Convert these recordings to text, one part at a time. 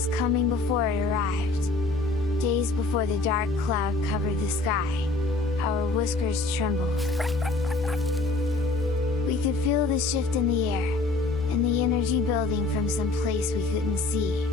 was coming before it arrived. Days before the dark cloud covered the sky, our whiskers trembled. We could feel the shift in the air, and the energy building from some place we couldn't see.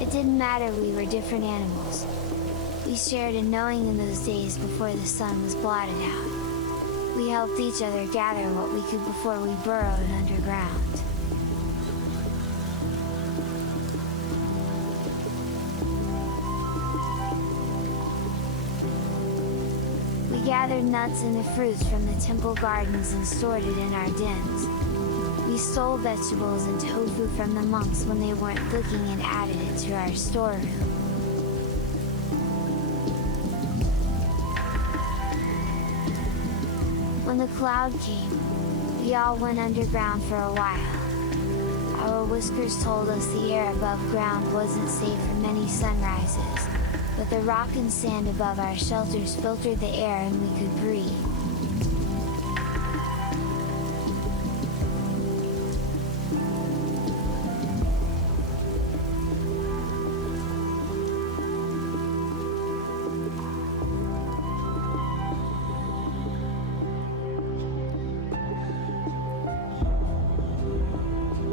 It didn't matter, we were different animals. We shared a knowing in those days before the sun was blotted out. We helped each other gather what we could before we burrowed underground. We gathered nuts and the fruits from the temple gardens and stored it in our dens. We stole vegetables and tofu from the monks when they weren't cooking and added it to our storeroom. When the cloud came, we all went underground for a while. Our whiskers told us the air above ground wasn't safe for many sunrises, but the rock and sand above our shelters filtered the air and we could breathe.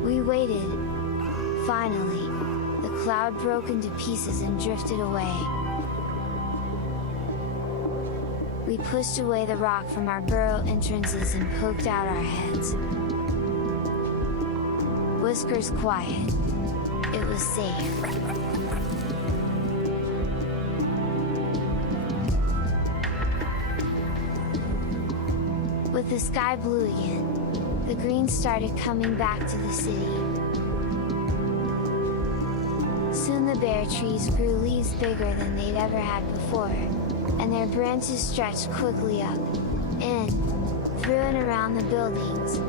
We waited. Finally, the cloud broke into pieces and drifted away. We pushed away the rock from our burrow entrances and poked out our heads. Whiskers quiet. It was safe. With the sky blue again, the green started coming back to the city. Soon the bare trees grew leaves bigger than they'd ever had before, and their branches stretched quickly up, in, through and around the buildings.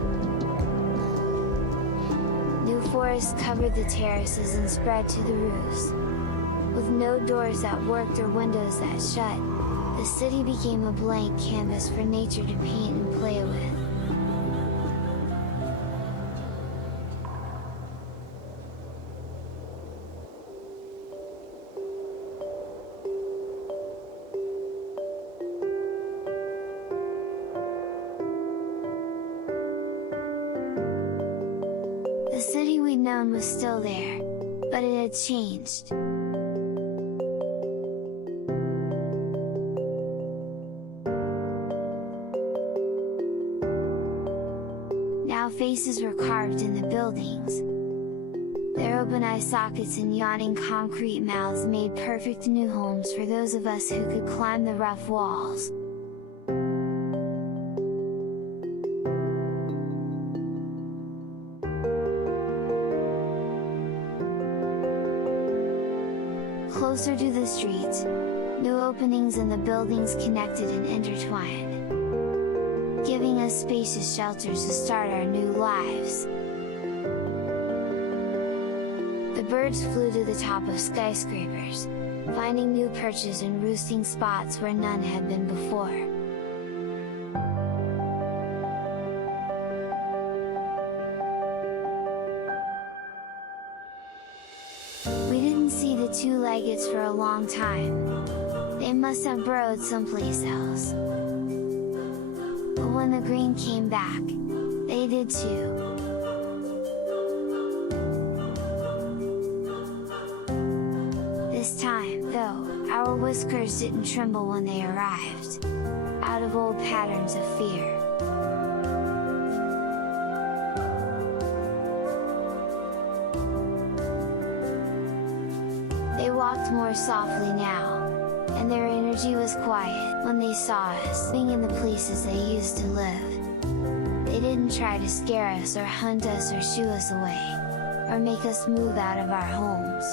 New forests covered the terraces and spread to the roofs. With no doors that worked or windows that shut, the city became a blank canvas for nature to paint and play with. unknown was still there, but it had changed. Now faces were carved in the buildings. Their open eye sockets and yawning concrete mouths made perfect new homes for those of us who could climb the rough walls. Closer to the streets, new openings in the buildings connected and intertwined, giving us spacious shelters to start our new lives. The birds flew to the top of skyscrapers, finding new perches and roosting spots where none had been before. We didn't see the two-leggeds for a long time. They must have burrowed someplace else. But when the green came back, they did too. This time, though, our whiskers didn't tremble when they arrived, out of old patterns of fear. They walked more softly now, and their energy was quiet when they saw us being in the places they used to live. They didn't try to scare us or hunt us or shoo us away, or make us move out of our homes.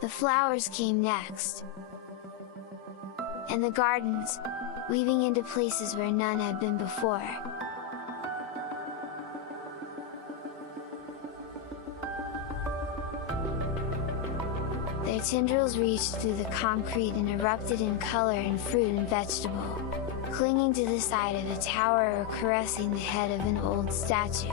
The flowers came next, and the gardens, weaving into places where none had been before. Their tendrils reached through the concrete and erupted in color and fruit and vegetable, clinging to the side of a tower or caressing the head of an old statue.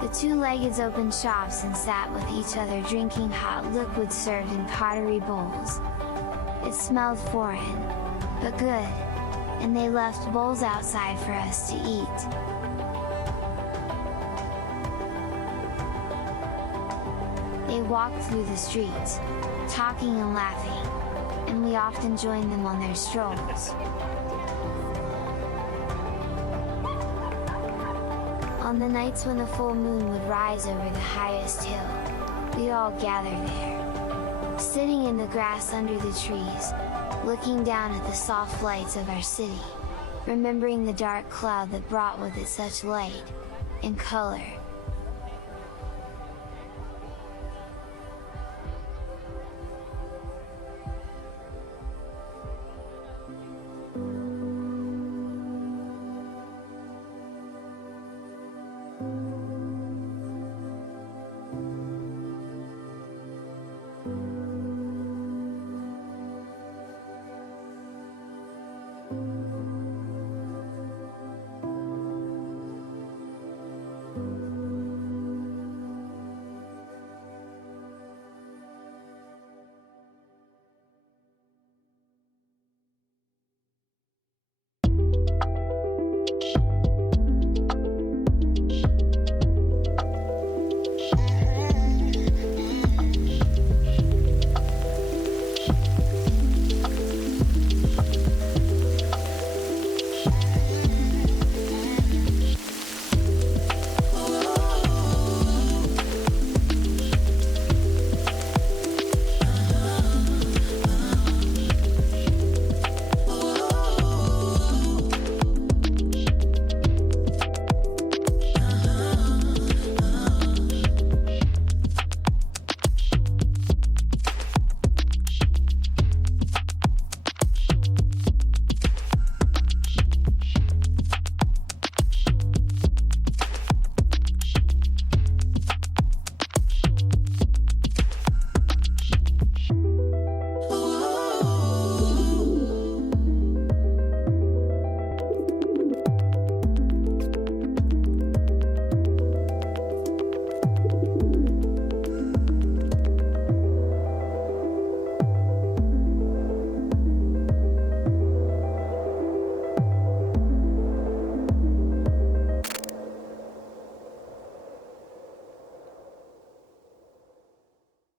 The two-leggeds opened shops and sat with each other drinking hot liquid served in pottery bowls. It smelled foreign, but good, and they left bowls outside for us to eat. They walked through the streets, talking and laughing, and we often joined them on their strolls. On the nights when the full moon would rise over the highest hill, we'd all gather there, sitting in the grass under the trees, looking down at the soft lights of our city, remembering the dark cloud that brought with it such light and color.